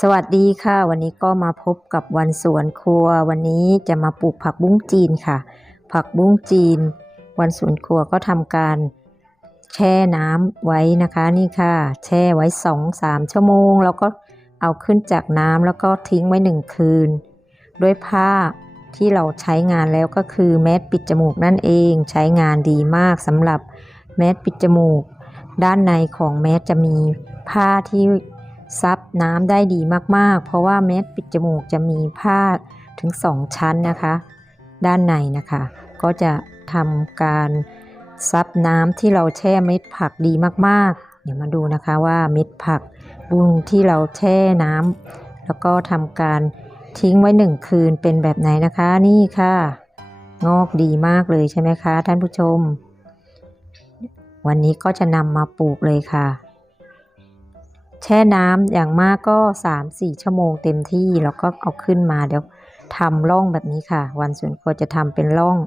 สวัสดีค่ะ วันนี้ก็มาพบกับวันสวนครัว วันนี้จะมาปลูกผักบุ้งจีนค่ะ ผักบุ้งจีน วันสวนครัวก็ทำการแช่น้ำไว้นะคะนี่ค่ะ แช่ไว้2-3ชั่วโมง แล้วก็เอาขึ้นจากน้ำแล้วก็ทิ้งไว้1คืน ด้วยผ้าที่เราใช้งานแล้วก็คือแมสปิดจมูกนั่นเองใช้งานดีมากสำหรับแมสปิดจมูก ด้านในของแมสจะมีผ้าที่ ซับน้ำได้ดีมากๆ เพราะว่าแมสปิดจมูกจะมีผ้าถึง 2 ชั้นนะคะ ด้านในนะคะ ก็จะทำการซับน้ำที่เราแช่เม็ดผักดีมากๆ เดี๋ยวมาดูนะคะว่าเม็ดผักบุ้งที่เราแช่น้ำแล้วก็ทำการทิ้งไว้หนึ่งคืนเป็นแบบไหนนะคะ นี่ค่ะ งอกดีมากเลยใช่ไหมคะ ท่านผู้ชม วันนี้ก็จะนำมาปลูกเลยค่ะ แช่น้ำอย่างมากก็ 3-4 ชั่วโมงเต็มที่แล้วก็เอาขึ้นมาเดี๋ยวทำร่องแบบนี้ค่ะ วันสวนครัวจะทำเป็นร่อง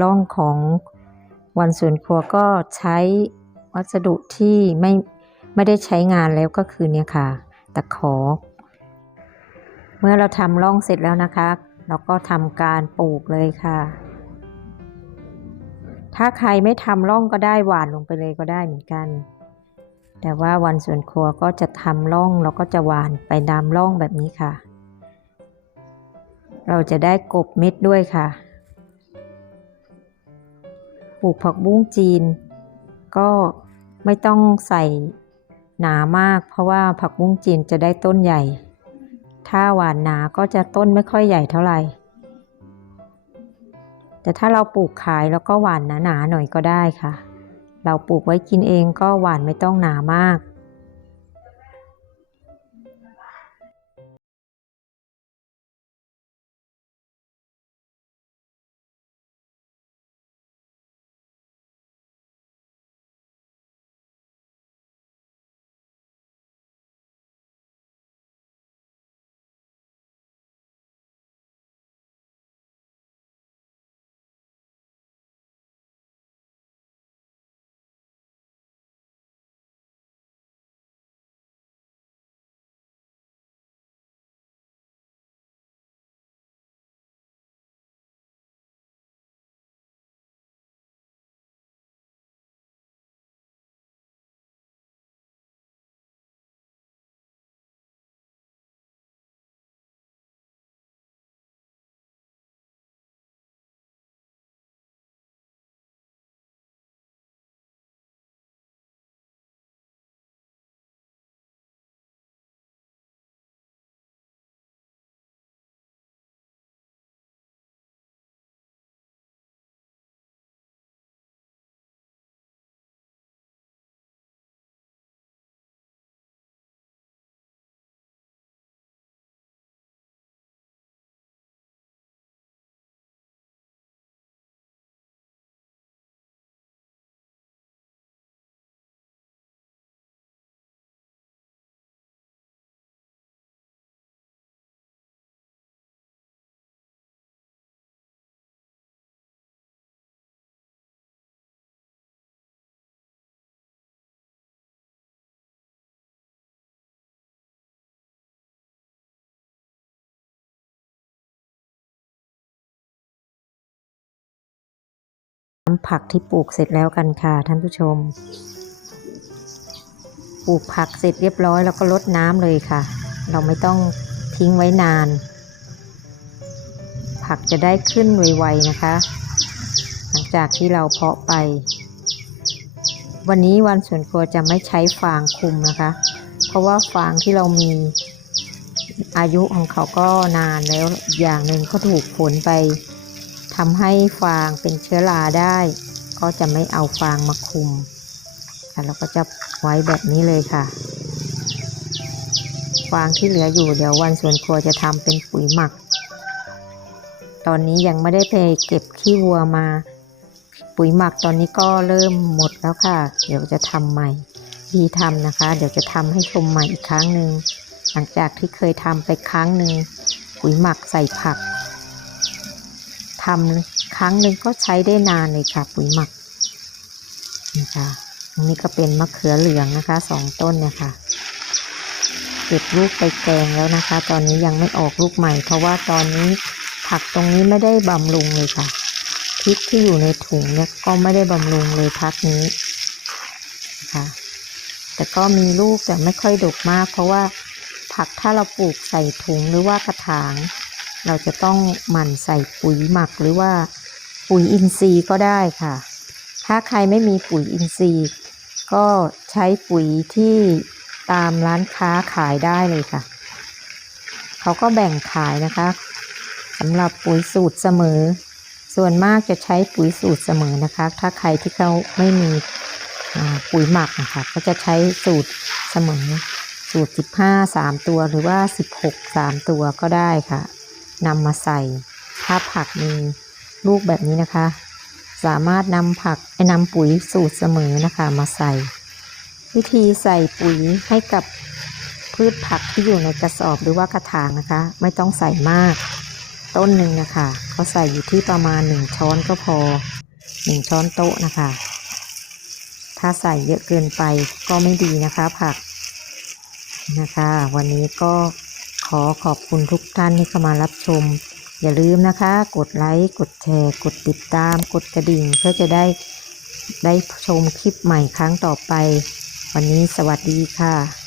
ร่องของวันสวนครัวก็ใช้วัสดุที่ไม่ไม่ได้ใช้งานแล้วก็คือเนี่ยค่ะ ตะขอ เมื่อเราทำร่องเสร็จแล้วนะคะ เราก็ทำการปลูกเลยค่ะ ถ้าใครไม่ทำร่องก็ได้หวานลงไปเลยก็ได้เหมือนกัน แต่ว่าวันสวนครัวก็จะทำร่องแล้วก็จะหวานไปดามร่องแบบนี้ค่ะ เราจะได้กบเม็ดด้วยค่ะ ปลูกผักบุ้งจีน ก็ไม่ต้องใส่หนามาก เพราะว่าผักบุ้งจีนจะได้ต้นใหญ่ ถ้าหวานหนาก็จะต้นไม่ค่อยใหญ่เท่าไหร่ แต่ถ้าเราปลูกขายแล้วก็หวานหนาๆหน่อยก็ได้ค่ะ เราปลูกไว้กินเองก็หวานไม่ต้องหนามากำผักที่ปลูกเสร็จแล้วกันค่ะท่านผู้ชม ปลูกผักเสร็จเรียบร้อยแล้วก็ลดน้ำเลยค่ะ เราไม่ต้องทิ้งไว้นาน ผักจะได้ขึ้นไวๆนะคะ หลังจากที่เราเพาะไป วันนี้วันสวนครัวจะไม่ใช้ฟางคุมนะคะ เพราะว่าฟางที่เรามีอายุของเขาก็นานแล้วอย่างหนึ่งก็ถูกฝนไป ทำให้ฟางเป็นเชื้อราได้ ก็จะไม่เอาฟางมาคุมค่ะเราก็จะไว้แบบนี้เลยค่ะ ฟางที่เหลืออยู่เดี๋ยววันสวนครัวจะทำเป็นปุ๋ยหมัก ตอนนี้ยังไม่ได้ไปเก็บขี้วัวมา ปุ๋ยหมักตอนนี้ก็เริ่มหมดแล้วค่ะ เดี๋ยวจะทำใหม่ดีทำนะคะ เดี๋ยวจะทำให้ชมใหม่อีกครั้งหนึ่งหลังจากที่เคยทำไปครั้งหนึ่งปุ๋ยหมักใส่ผักำครั้งหนึ่งก็ใช้ได้นานเลยค่ะ ปุ๋ยหมักนะคะอันนี้ก็เป็นมะเขือเหลืองนะคะสองต้นเนี่ยค่ะเก็บลูกไปแกงแล้วนะคะ ตอนนี้ยังไม่ออกลูกใหม่ เพราะว่าตอนนี้ผักตรงนี้ไม่ได้บำรุงเลยค่ะพริกที่อยู่ในถุงเนี่ยก็ไม่ได้บำรุงเลยพักนี้นะคะแต่ก็มีลูกแต่ไม่ค่อยดกมาก เพราะว่าผักถ้าเราปลูกใส่ถุงหรือว่ากระถาง เราจะต้องหมั่นใส่ปุ๋ยหมักหรือว่าปุ๋ยอินทรีย์ก็ได้ค่ะ ถ้าใครไม่มีปุ๋ยอินทรีย์ ก็ใช้ปุ๋ยที่ตามร้านค้าขายได้เลยค่ะ เขาก็แบ่งขายนะคะสำหรับปุ๋ยสูตรเสมอ ส่วนมากจะใช้ปุ๋ยสูตรเสมอนะคะ ถ้าใครที่เขาไม่มีปุ๋ยหมักนะคะก็จะใช้สูตรเสมอ สูตร 15 3 ตัวหรือว่า 16 3 ตัวก็ได้ค่ะ นำมาใส่ ถ้าผักมีลูกแบบนี้นะคะ สามารถนำผักไอ้นำปุ๋ยสูตรเสมอนะคะมาใส่ วิธีใส่ปุ๋ยให้กับพืชผักที่อยู่ในกระสอบหรือว่ากระถางนะคะ ไม่ต้องใส่มาก ต้นหนึ่งนะคะเขาใส่อยู่ที่ประมาณหนึ่งช้อนก็พอหนึ่งช้อนโต๊ะนะคะ ถ้าใส่เยอะเกินไปก็ไม่ดีนะคะผักนะคะ วันนี้ก็ ขอขอบคุณทุกท่านที่เข้ามารับชม อย่าลืมนะคะ กดไลค์กดแชร์ กดติดตาม กดกระดิ่ง เพื่อจะได้ได้ชมคลิปใหม่ครั้งต่อไป วันนี้สวัสดีค่ะ